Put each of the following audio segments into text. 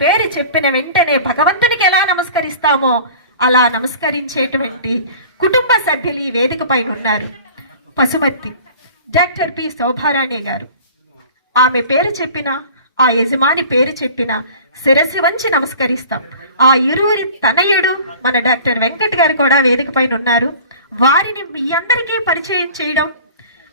పేరు చెప్పిన వెంటనే భగవంతునికి ఎలా నమస్కరిస్తామో అలా నమస్కరించేటువంటి కుటుంబ సభ్యులు ఈ వేదిక పైన ఉన్నారు. Pasumathi doctor P. శోభారాణి గారు. ఆమె పేరు చెప్పిన ఆ యజమాని పేరు చెప్పిన శిరసి వంచి నమస్కరిస్తాం. ఆ ఇరువురి తనయుడు మన డాక్టర్ వెంకట్ గారు కూడా వేదిక పైన ఉన్నారు. వారిని మీ అందరికీ పరిచయం చేయడం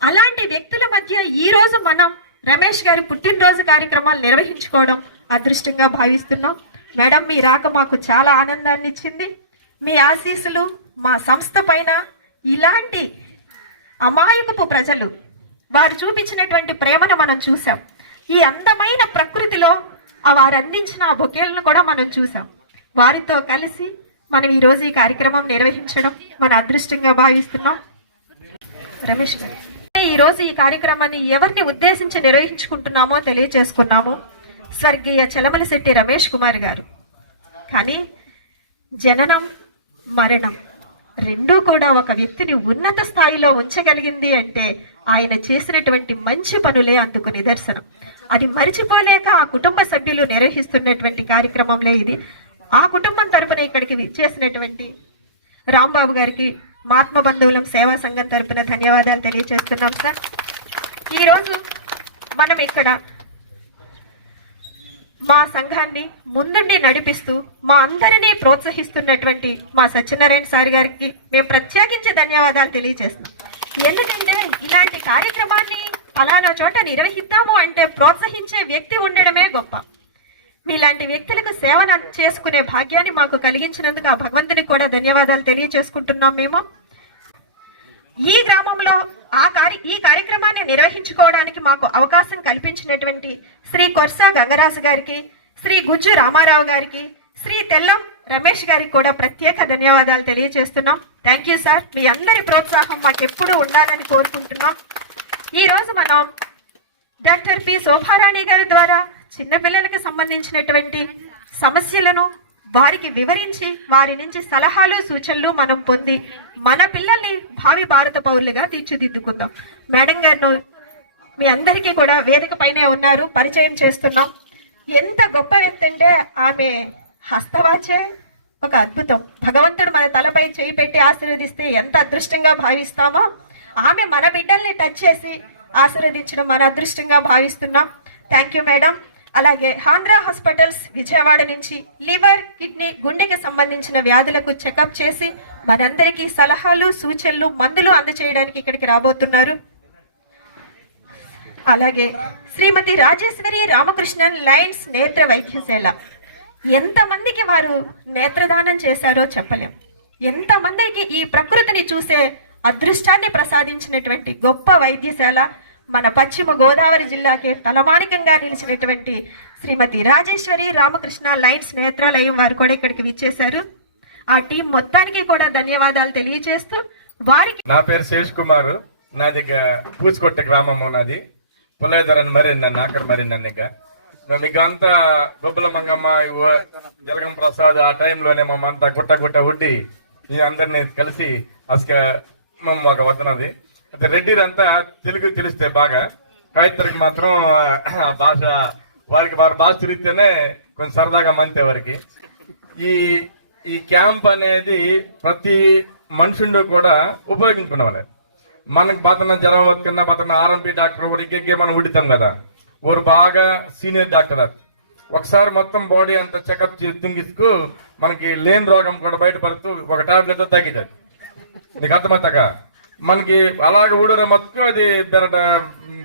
అలాంటి వ్యక్తుల మధ్య ఈ రోజు మనం రమేష్ గారి పుట్టినరోజు కార్యక్రమాలు నిర్వహించుకోవడం అదృష్టంగా భావిస్తున్నాం. మేడం మీ రాక మాకు చాలా ఆనందాన్ని ఇచ్చింది మీ ఆశీస్సులు మా సంస్థ పైన ఇలాంటి అమాయకపు ప్రజలు వారు చూపించినటువంటి ప్రేమను మనం చూసాం ఈ అందమైన ప్రకృతిలో వారు అందించిన ఆ బొకేలను కూడా మనం చూసాం వారితో కలిసి మనం ఈ రోజు ఈ కార్యక్రమం నిర్వహించడం మన అదృష్టంగా భావిస్తున్నాం. రమేష్ గారు ఈరోజు ఈ కార్యక్రమాన్ని ఎవరిని ఉద్దేశించి నిర్వహించుకుంటున్నామో తెలియజేసుకున్నాము. స్వర్గీయ చలమలశెట్టి రమేష్ కుమార్ గారు. కానీ జననం మరణం రెండూ కూడా ఒక వ్యక్తిని ఉన్నత స్థాయిలో ఉంచగలిగింది అంటే ఆయన చేసినటువంటి మంచి పనులే అందుకు నిదర్శనం. అది మరిచిపోలేక ఆ కుటుంబ సభ్యులు నిర్వహిస్తున్నటువంటి కార్యక్రమంలో ఇది. ఆ కుటుంబం తరపున ఇక్కడికి చేసినటువంటి రాంబాబు గారికి మహాత్మ బంధువులం సేవా సంఘం తరపున ధన్యవాదాలు తెలియజేస్తున్నాం సార్. ఈరోజు మనం ఇక్కడ మా సంఘాన్ని ముందుండి నడిపిస్తూ మా అందరినీ ప్రోత్సహిస్తున్నటువంటి మా సత్యనారాయణ సార్ గారికి మేము ప్రత్యేకించి ధన్యవాదాలు తెలియజేస్తున్నాం. ఎందుకంటే ఇలాంటి కార్యక్రమాన్ని ఫలానా చోట నిర్వహిద్దాము అంటే ప్రోత్సహించే వ్యక్తి ఉండడమే గొప్ప. మీలాంటి వ్యక్తులకు సేవన చేసుకునే భాగ్యాన్ని మాకు కలిగించినందుకు ఆ భగవంతునికి కూడా ధన్యవాదాలు తెలియజేసుకుంటున్నాం మేము. ఈ గ్రామంలో ఆ కార్య ఈ కార్యక్రమాన్ని నిర్వహించుకోవడానికి మాకు అవకాశం కల్పించినటువంటి శ్రీ కొర్సా గంగరాజు గారికి శ్రీ గుజ్జు రామారావు గారికి శ్రీ తెల్లం రమేష్ గారికి కూడా ప్రత్యేక ధన్యవాదాలు తెలియజేస్తున్నాం. థ్యాంక్ యూ సార్ మీ అందరి ప్రోత్సాహం మాకు ఎప్పుడూ ఉండాలని కోరుకుంటున్నాం. ఈ రోజు మనం డాక్టర్ పి. శోభారాణి గారి ద్వారా చిన్నపిల్లలకు సంబంధించినటువంటి సమస్యలను వారికి వివరించి వారి నుంచి సలహాలు సూచనలు మనం పొంది మన పిల్లల్ని భావి భారత పౌరులుగా తీర్చిదిద్దుకుందాం. మేడం గారు మీ అందరికీ కూడా వేదిక పైనే ఉన్నారు పరిచయం చేస్తున్నాం. ఎంత గొప్ప వ్యక్తి అంటే ఆమె హస్తవాచే ఒక అద్భుతం. భగవంతుడు మన తలపై చేయి పెట్టి ఆశీర్వదిస్తే ఎంత అదృష్టంగా భావిస్తామో ఆమె మన బిడ్డల్ని టచ్ చేసి ఆశీర్వదించడం మన అదృష్టంగా భావిస్తున్నాం. థ్యాంక్ యూ మేడం అలాగే ఆంధ్ర హాస్పిటల్స్ విజయవాడ నుంచి లివర్ కిడ్నీ గుండెకి సంబంధించిన వ్యాధులకు చెకప్ చేసి మనందరికీ సలహాలు సూచనలు మందులు అందచేయడానికి ఇక్కడికి రాబోతున్నారు. అలాగే శ్రీమతి రాజేశ్వరి రామకృష్ణన్ లైన్స్ నేత్ర వైద్యశాల. ఎంతమందికి వారు నేత్రదానం చేశారో చెప్పలేం. ఎంతమందికి ఈ ప్రకృతిని చూసే అదృష్టాన్ని ప్రసాదించినటువంటి గొప్ప వైద్యశాల మన పశ్చిమ గోదావరి జిల్లాకి తలమానికంగా నిలిచినటువంటి శ్రీమతి రాజేశ్వరి రామకృష్ణ లైన్స్ నేత్రాలయం వారు కూడా ఇక్కడికి విచ్చేశారు. ఆ టీం మొత్తానికి కూడా ధన్యవాదాలు తెలియజేస్తూ వారికి నా పేరు శేష్ కుమార్. నాది దగ్గర పూచుకొట్ట గ్రామం నాది పుల్లేధరని మరి నన్ను ఆఖరి మరి నన్ను ఇక. అంతా గొప్పల మంగమ్మ జలగం ప్రసాద్ ఆ టైంలోనే మమ్మంతా గుట్ట గుట్ట ఉడ్డి ఈ అందరినీ కలిసి అసలు మమ్మ మాకు వద్దనది. రెడ్డి అంతా తెలుగు తెలిస్తే బాగా. కవితరికి మాత్రం భాష వారికి వారి భాష తిరిగితేనే కొంచెం సరదాగా మంతే వారికి. ఈ ఈ క్యాంప్ అనేది ప్రతి మనుషుడు కూడా ఉపయోగించుకునేవాళ్ళు మనకి బతన జ్వరం వస్తున్నా బతన ఆర్ఎంపీ డాక్టర్ కూడా మనం ఉడితాం కదా. ఊరు బాగా సీనియర్ డాక్టర్ అది. ఒకసారి మొత్తం బాడీ అంతా చెకప్ తింగిస్తూ మనకి లేని రోగం కూడా బయటపడుతూ ఒక టాబ్లెట్ తగ్గితుంది నీకు అర్థమవుతాక మనకి అలాగే ఊడరే మొత్తం అది పెరట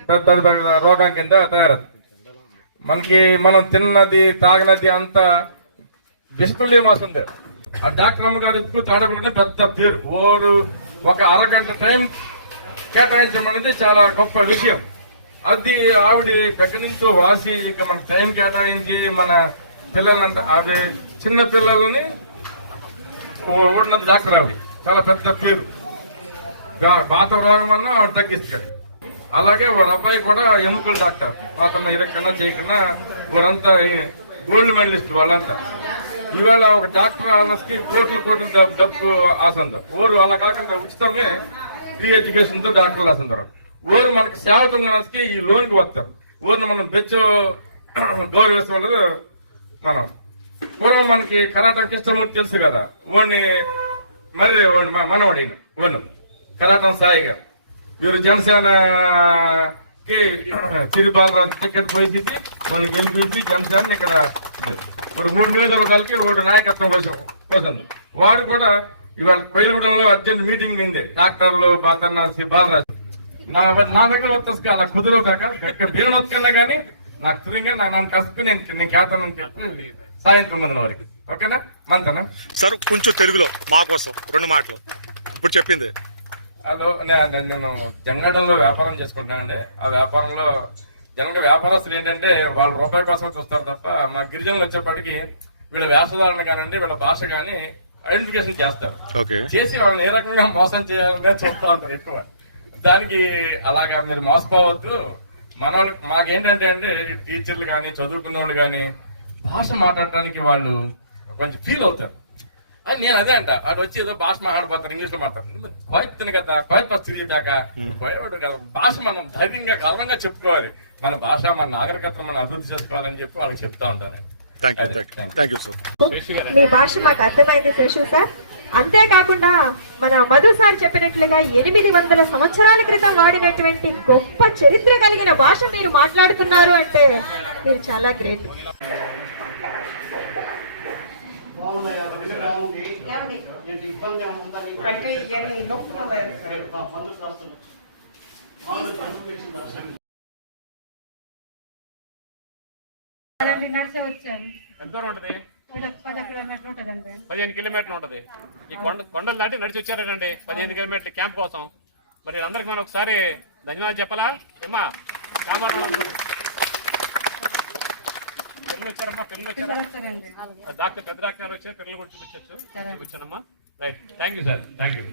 పెద్ద పెద్ద రోగం కింద తయారవుతుంది. మనకి మనం తిన్నది తాగినది అంతా విషతుల్యం వస్తుంది ఆ డాక్టర్ అమ్మ గారు ఎక్కువ తాడకుండా పెద్ద పేరు. ఓరు ఒక అరగంట టైం కేటాయించడం అనేది చాలా గొప్ప విషయం. అది ఆవిడ ఎక్కడి నుంచో వాసి ఇక మన టైం కేటాయించి మన పిల్లలంట ఆవిడ చిన్న పిల్లల్ని ఊడిన డాక్టర్ ఆవిడ. చాలా పెద్ద పేరు. వాతావరణం వాత వాడు తగ్గిస్తాడు అలాగే వాళ్ళ అబ్బాయి కూడా ఎముకల డాక్టర్. అతను ఇరక్కన్నా చేయకుండా వాళ్ళంతా గోల్డ్ మెడలిస్ట్ వాళ్ళంతా. ఈవేళ ఒక డాక్టర్ అన్నకి కోట్లు కోట్లు డబ్బు ఆసంత ఓరు అలా కాకుండా ఉచితమే ఫ్రీ ఎడ్యుకేషన్తో డాక్టర్లు ఆసంతారు ఊరు మనకి సేవ తొంగనస్కి ఈ లోన్కి వస్తారు. ఊరిని మనం బెచ్చు గౌరవిస్తే వాళ్ళు మనం కృష్ణమూర్తి తెలుసు కదా? ఓడిని మరి ఓడి మా కరాటం సాయి గారు. వీరు జనసేనకి చిరి బాలరాజు టికెట్ పోయించి వాళ్ళు గెలిపించి జనసేన ఇక్కడ మూడు మూడు కలిపి రోడ్డు నాయకత్వం కోసం కోసం వాడు కూడా ఇవాళ కోయిలగూడెంలో అర్జెంట్ మీటింగ్ ఉంది. డాక్టర్లు బాతన్న శ్రీ బాలరాజు. నా నా దగ్గర వచ్చేసి అలా కుదరవు కాక ఇక్కడ వీరణ వస్తున్నా కానీ నాకు తిరిగి నాకు నన్ను కసుకు నేను నేను కేతనని చెప్పి సాయంత్రం ముందు వారికి. ఓకేనా? మంతనా? సార్ కొంచెం తెలుగులో మా కోసం రెండు మాటలు. ఇప్పుడు చెప్పింది. హలో నేను జంగాడంలో వ్యాపారం చేసుకుంటానండి ఆ వ్యాపారంలో జనరల్గా వ్యాపారస్తులు ఏంటంటే వాళ్ళ రూపాయి కోసం చూస్తారు తప్ప మా గిరిజనులు వచ్చేప్పటికి వీళ్ళ వేషధారణ కానివ్వండి వీళ్ళ భాష కానీ ఐడెంటిఫికేషన్ చేస్తారు. ఓకే. చేసి వాళ్ళని ఏ రకంగా మోసం చేయాలనే చూస్తూ ఉంటారు ఎక్కువ. దానికి అలాగా మీరు మోసపోవద్దు. మన మాకేంటంటే అంటే టీచర్లు కానీ చదువుకున్న వాళ్ళు కానీ భాష మాట్లాడటానికి వాళ్ళు కొంచెం ఫీల్ అవుతారు. అని నేను అదే అంట. వాడు వచ్చి ఏదో భాష మాట్లాడిపోతారు ఇంగ్లీష్లో మాట్లాడతారు కోయిత్తును కదా కోయిత్ ఫస్ట్ తిరిగిదాకా కోయవాడు కదా భాష మనం ధైర్యంగా గర్వంగా చెప్పుకోవాలి. మన భాష మన నాగరికతను మనం అభివృద్ధి చేసుకోవాలని చెప్పి వాళ్ళకి చెప్తా ఉంటాను మీ భాష మాకు అర్థమైంది శేషు సార్. అంతేకాకుండా మన మధు సార్ చెప్పినట్లుగా ఎనిమిది వందల సంవత్సరాల క్రితం వాడినటువంటి గొప్ప చరిత్ర కలిగిన భాష మీరు మాట్లాడుతున్నారు అంటే మీరు చాలా గ్రేట్. ఇబ్బంది ఉందా నీకంటే ఈ నొప్పి మందు రాస్తున్నాను రండి నడిచే వచ్చాను ఎంత దూరం ఉంటుంది? పదిహేను కిలోమీటర్లు ఉంటుంది. ఈ కొండ కొండలు దాటి నడిచి వచ్చారండి పదిహేను కిలోమీటర్ల క్యాంప్ కోసం. మరి అందరికి మనం ఒకసారి ధన్యవాదాలు చెప్పాలా? ఏమ్మా కామారం. పిల్లలు వచ్చారమ్మా పిల్లలు వచ్చారా? వస్తారండి డాక్టర్ పెద్ద డాక్టర్ వచ్చారు పిల్లలు కూడా చూపించచ్చు. చూపించానమ్మా. Right thank you sir thank you